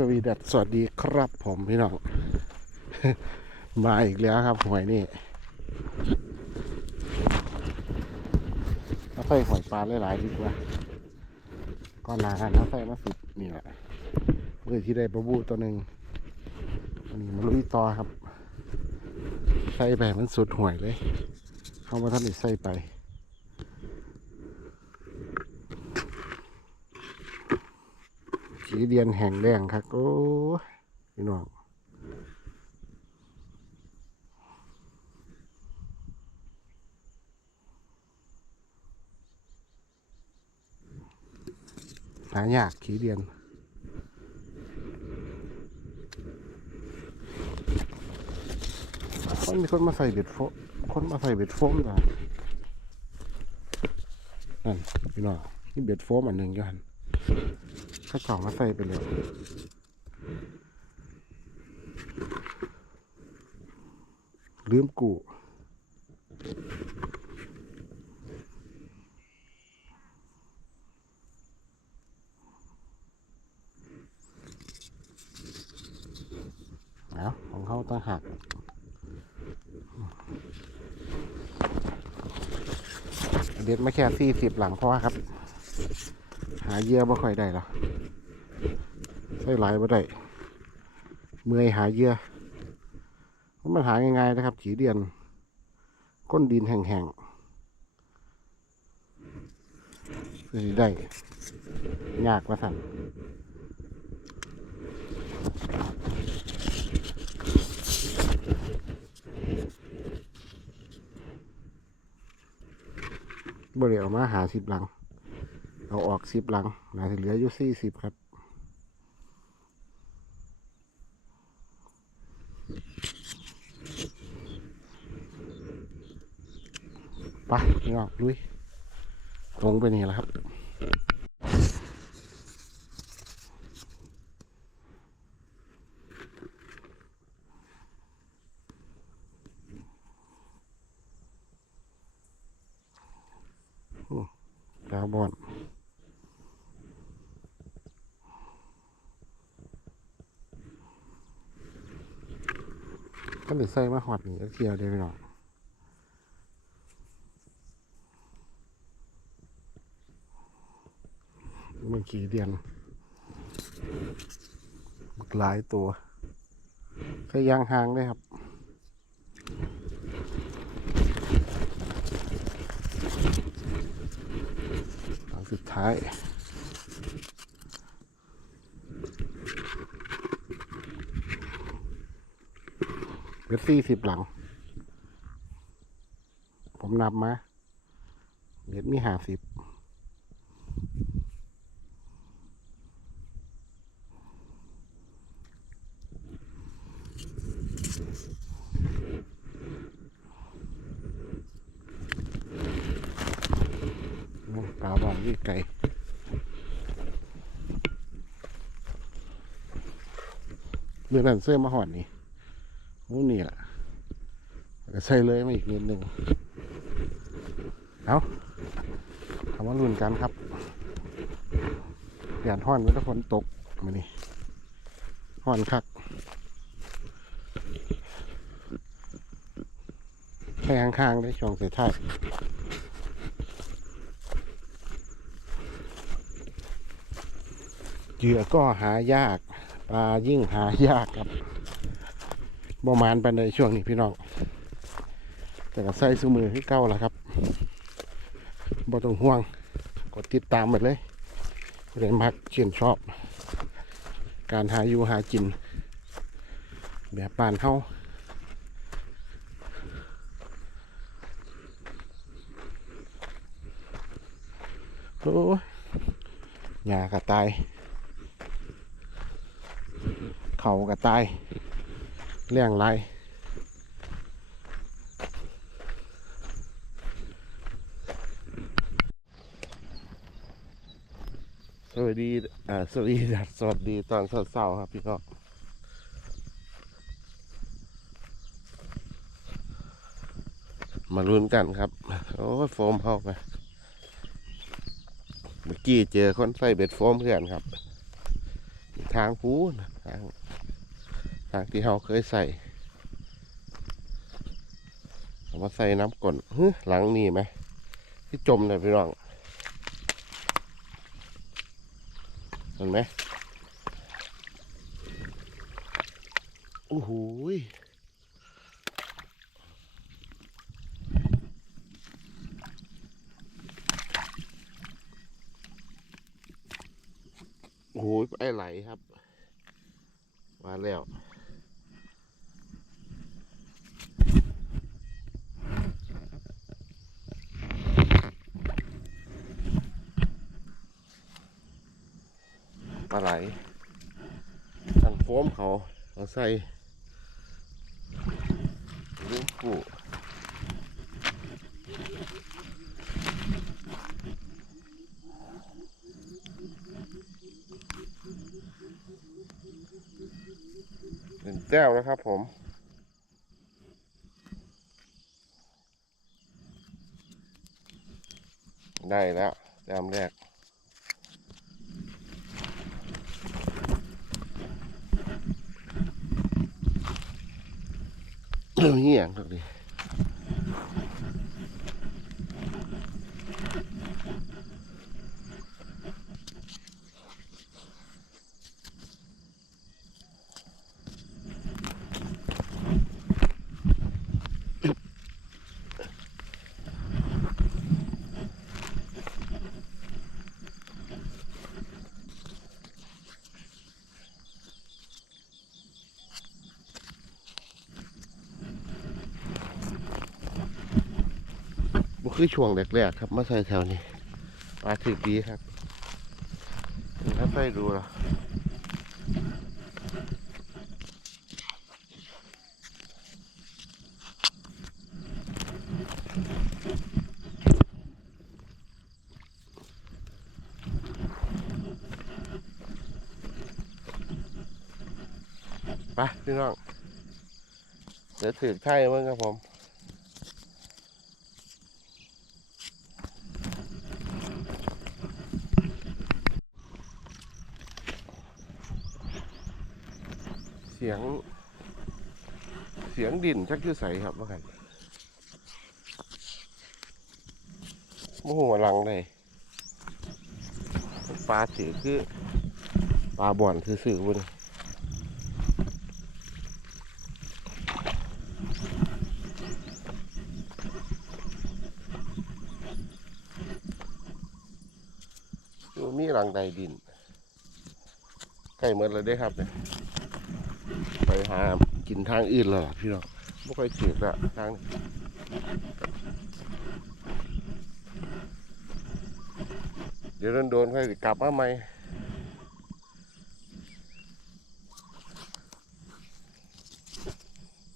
สวีดัสสวัสดีครับผมพี่น้อง มาอีกแล้วครับหวยนี่เอาใส่หอยปลาหลายๆดีกว่าก็นากันเอาใส่มาสิบนี่แหละเพื่อที่ได้ประบูตัวหนึ่งอันนี้มาลุยต่อครับ ใส่ไปมันสุดหวยเลย เข้ามาท่านอีกใส่ไป ขีเดียนแห่งแรงครับโอ้ยพี่น้องหายากขีเดียนมันมีคนมาใส่เบ็ดโฟมคนมาใส่เบ็ดโฟมต่านั่นพี่น้องนี่เบ็ดโฟมอันหนึ่งอยู่หัน ข้าเจ่องมาใส่ไปเลย ลืมกูเอาของเขาต้องหักเด็ดมาแค่สี่สิบหลังเพราะว่าครับ หาเยื่อบ่ค่อยได้หรอ ใส่หลายบ่ได้เมื่อยหาเหยื่อมันหาง่ายๆนะครับ ขีเดียน ก้นดินแห้งๆสิได้ ยากว่าสั่นบ่ได้เอามาหาสิบหลัง เอาออกสิบหลังนะเหลืออยู่สี่สิบครับ ไปนี่ออกลุยลงไปนี่แหละครับดาวบอนก็หรือใส่มาหอดนี่ก็เทียวได้ไหมเนาะมันขี่เดียนบักหลายตัวใส่ยางหางได้ครับหลังสุดท้ายเบ็ดสี่สิบหลัง ผมนับมาเบ็ดมีห้าสิบาบอลยี่ไก่เมื่อนั้นเสื้อมาห่อดนี่โอ้นี่แหละใส่เลยมาอีกนิดหนึ่งเอาคำว่ารุ่นกันครับแดดห้อนไม่ต้อฝนตกมานี่ห้อนคักแค่ข้างๆได้ช่องใส่ท้าย เหยื่อก็หายากปลายิ่งหายากครับประมาณไปในช่วงนี้พี่น้อง แต่ก็ใส่สูมือให้เก้าแล้วครับบ่ต้องห่วง กดติดตามไปเลยเรียนมักเชียนชอบ การหาอยู่หากิน แบบปานเฮาโอ้ยหญ้ากระตาย เขากระตายเลี้ยงไรสวัสดีอ่าสวัสดีสวัสดีตอนเช้าๆครับพี่น้องมาลุ้นกันครับ โอ้ยโฟมเข้าไปเมื่อกี้เจอคนใส่เบ็ดโฟมเพื่อนครับททางพูนทาง ทากที่เราเคยใส่เอามาใส่น้ำก่อนฮึหลังนี่ไหมที่จมเลยพี่น้องเห็นไหมโอ้โหยโอ้โหยไอไหลครับ มาแล้ว ป ลาไหลทันโฟมเขาเอาใส่ลูกกูเป็นแก้วแล้วครับผมได้แล้วแต้มแรก เรื่องนี้อย่างตรงนี้ คือช่วงแรกๆครับมาใส่แถวนี้ปลาถึกดีครับถ้าใส่ดูและไปพี่น้องเดี๋ยวถือไข่มั้งครับผม สียง เสียงดินชักชื่อใสครับว่ากันโมโหหลังเลยปลาถือคือปลาบ่อนคือสื่อบุญดูมีหลังใดดิน ใกล้เมื่อแล้วได้ครับเนี่ย ไปหากินทางอื่นแล้วล่ะพี่น้องไม่ค่อยเจ็บละทางเดี๋ยวโดนๆค่อยกลับมาใหม่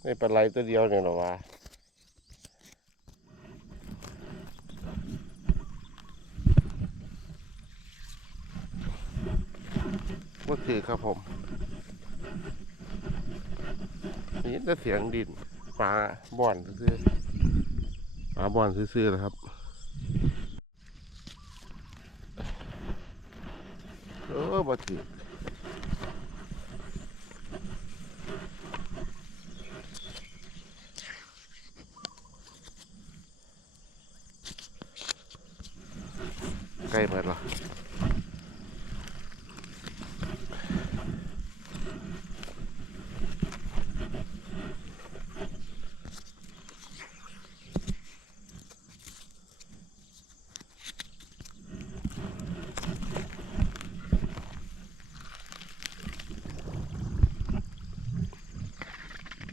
ไม่เป็นไรตัวเดียวเนี่ยหรอวะก็คือครับผม นี่แต่เสียงดินปลาบ่อนซื่อปลาบ่อนซื่อๆนะครับเออบ่ถือใกล้หมดแล้ว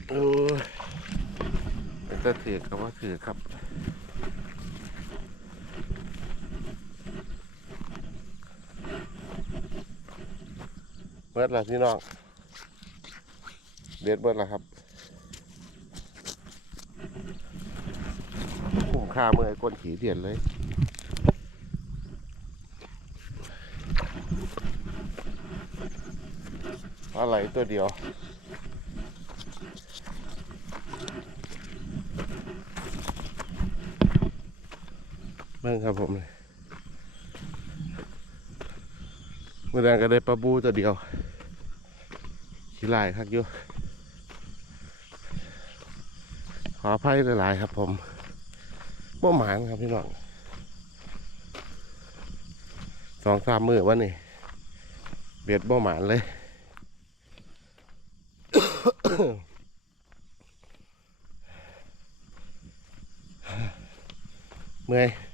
โอ้ยเป็นต่ถือครับว่าถือครับเบิดละพี่น้องเด็ดเบิดละครับคุ้มค่าเมื่อยก้นขี่เดียนเลยอะไรตัวเดียว เบิ่งครับผมเลยเมื่อแรงก็ได้ปลาบูตัวเดียวขี้ลายครับอยู่ขออภัยหลายๆครับผมบ่หมานครับพี่น้องสองสามมือวันนี้เบียดบ่หมานเลยเมื่อย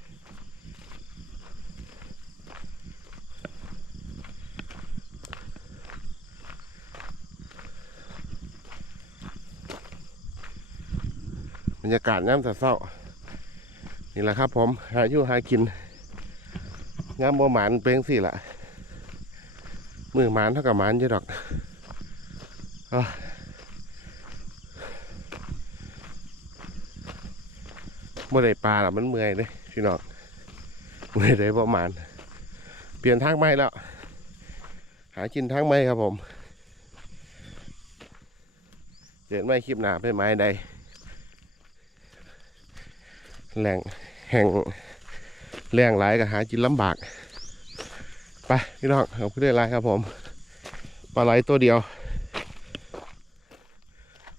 บรรยากาศย่ำเศร้านี่แหละครับผม หาอยู่หากินย่ำบ่หมานเป็นสิละมือหมานเท่ากับหมานอยู่ดอกอบ่ได้ปลาหรอมันเมื่อยเลยพี่น้องเมื่อยได้ประมาณเปลี่ยนทางไม่แล้ว หากินทางไม่ครับผมเจอไม่คลิปหนาไปไม้ใด แหล่งแห่งแรงหลายก็หากินลำบาก ไปพี่น้องเอาเพื่อไรครับผมปลาไหลตัวเดียว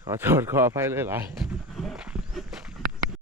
ขอโทษขออภัยเลยหลาย